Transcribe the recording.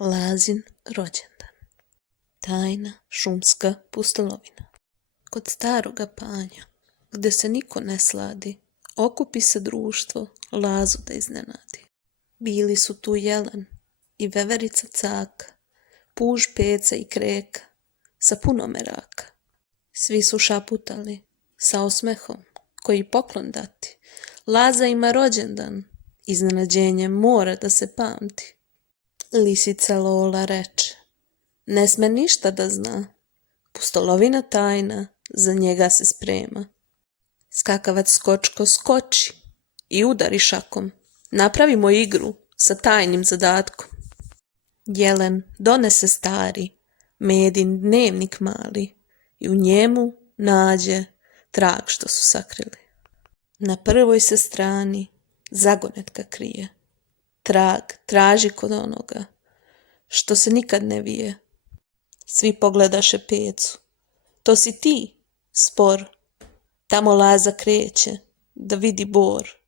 Lazin rođendan. Tajna šumska pustolovina. Kod staroga panja, gde se niko ne sladi, okupi se društvo Lazu da iznenadi. Bili su tu jelen i Veverica Caka, Puž Peca i Kreka, sa puno meraka. Svi su šaputali sa osmehom, koji poklon dati. Laza ima rođendan, iznenađenje mora da se pamti. Lisica Lola reče, ne sme ništa da zna, pustolovina tajna za njega se sprema. Skakavac Skocko skoči i udari šakom, napravimo igru sa tajnim zadatkom. Jelen donese stari, Medin dnevnik mali i u njemu nađe trag što su sakrili. Na prvoj se strani zagonetka krije, trag traži kod onoga što se nikad ne vije. Svi pogledaše Pecu, to si ti, spor, tamo Laza kreće da vidi bor.